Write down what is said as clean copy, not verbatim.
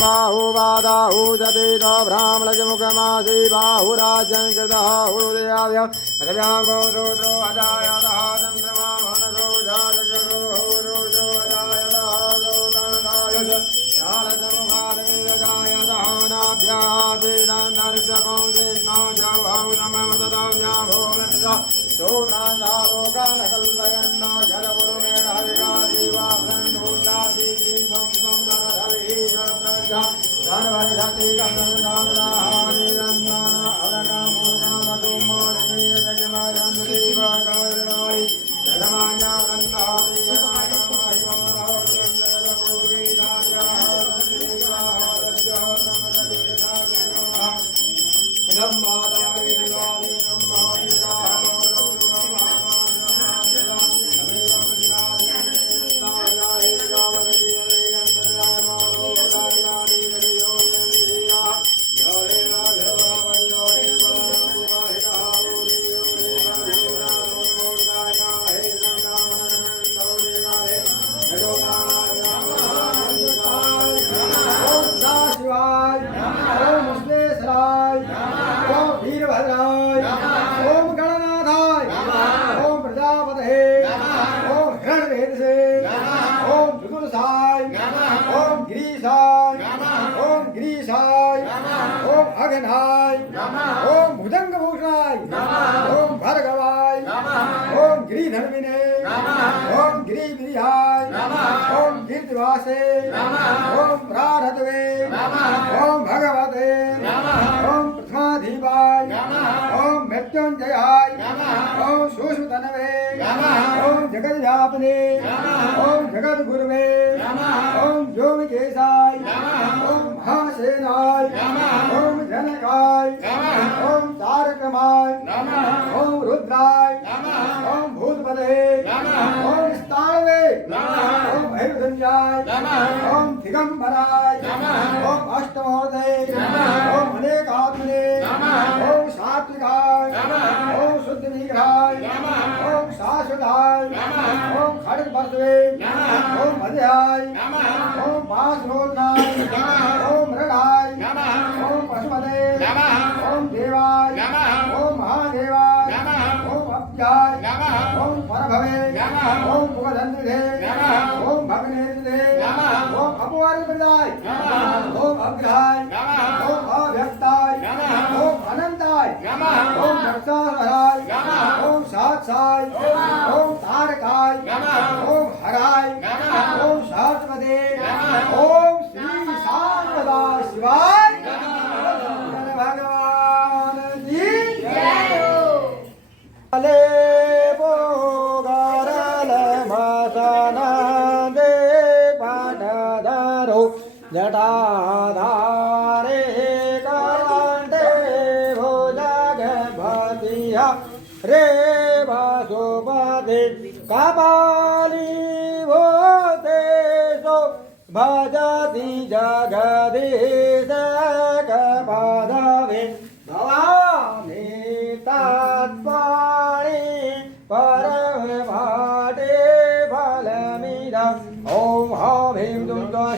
बाहुवादाहु जतेत ब्राह्मणमुखमासी बाहुराजंकृतहुदयाव्य रव्याङ्गोदो अजायतः चन्द्रमा मनसो जातजगो अजायतः शालसमुखादमिरजायतः नाभ्यासेदान्तर्भ्यकं कृष्णो जौहौनमवदव्याभोगनिदा सोनालोकानकल्पयन्न जलपुरुमेण अघनाय ओम भुजंगभूषणाय ओम भार्गवाय ओम गिरिधर्मिणे ओम गिरिविहाय ओम कीर्तिवासे ओम प्रारतवे ओम भगवते ओम प्रथमाधिपाय ओम मृत्युंजयाय ओम सुषुतनवे ओम जगद्व्यापिने ओम जगद्गुरुवे ओम व्योमकेशाय ओम महासेनाय ओम जनकाय ओम तारकमाय ओम रुद्राय ओम भूतपते ओम स्थाणवे ओम भैरवधन्याय ओम दिगंबराय ओम अष्टमूर्ते ओम अनेकात्मने ओम सात्विकाय ओम शुद्ध विग्रहाय ओम शाश्वताय ओम खड्गवर्षवे ओम मध्याय ओम पाशरोधनाय ओम मृडाय ओम पशुपते ओम देवाय ओम महादेवाय ओम अभ्याय ओम परभवे ओम मुखदन्तिधे ओम भगनेन्द्रे ओम अपवारिप्रदाय ओम अग्रहाय ओम अव्यक्ताय ओम अनंताय ओम दक्षाधराय ओम साक्षाय ओम तारकाय ओम हराय ओम शाश्वते ओम श्री शारदा शिवाय भगवान जी ले बोगारल मसनंदे पाटधरो जटाधारे कंठे भुजगभतिया रे वासुपते कपाली भूतेषु भजति जगदीश